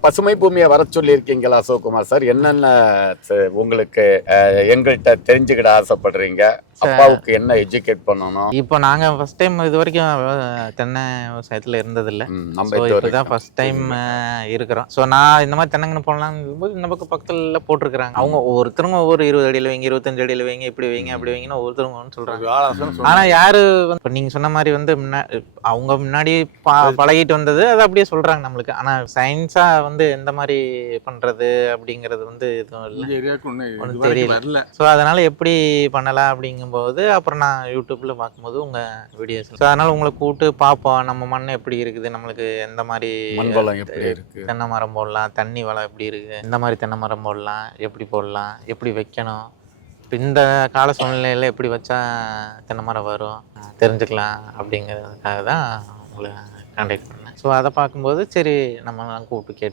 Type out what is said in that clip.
பசுமை பூமியை வர சொல்லியிருக்கீங்களா அசோக்குமார்? சார் என்னென்ன உங்களுக்கு எங்கள்கிட்ட தெரிஞ்சுக்கிட ஆசைப்படுறீங்க? அப்பாவுக்கு என்ன எஜுகேட் பண்ணணும்? இப்போ நாங்க ஃபர்ஸ்ட் டைம் இது வரைக்கும் தென்னை விவசாயத்துல இருந்ததில்ல. நம்ம இப்போதான் ஃபர்ஸ்ட் டைம் இருக்கிறோம். ஸோ நான் இந்த மாதிரி தென்னங்கன்னு போடலாம் போது இந்த பக்கம் பக்கத்துல போட்டிருக்கிறாங்க. அவங்க ஒவ்வொருத்தருங்க ஒவ்வொரு இருபது அடியில் வைங்க இருபத்தஞ்சு அடியில் வைங்க இப்படி வைங்க அப்படி வைங்கன்னு ஒவ்வொருத்தருங்க சொல்றாங்க. ஆனா யாரு இப்ப நீங்க சொன்ன மாதிரி வந்து முன்னா- அவங்க முன்னாடி பழகிட்டு வந்தது அது அப்படியே சொல்றாங்க நம்மளுக்கு. ஆனா சயின்ஸா வந்து எந்த மாதிரி பண்றது அப்படிங்கிறது வந்து எதுவும் இல்லை. தெரியல. ஸோ அதனால எப்படி பண்ணலாம் அப்படிங்கும்போது அப்புறம் நான் யூடியூப்ல பார்க்கும்போது உங்க வீடியோஸ் ஸோ அதனால உங்களை கூப்பிட்டு பார்ப்போம். நம்ம மண் எப்படி இருக்குது? நம்மளுக்கு எந்த மாதிரி மண் வளம் எப்படி இருக்கு? தென்னை மரம் போடலாம். தண்ணி வளம் எப்படி இருக்கு? எந்த மாதிரி தென்னை மரம் போடலாம். எப்படி போடலாம்? எப்படி வைக்கணும்? இப்போ இந்த கால சூழ்நிலையில எப்படி வச்சா தென்னை மரம் வரும்? தெரிஞ்சுக்கலாம் அப்படிங்கிறதுக்காக தான் உங்களை கான்டாக்ட் பண்ணேன். ஸோ அதை பார்க்கும்போது சரி நம்ம கூப்பிட்டு கேட்டு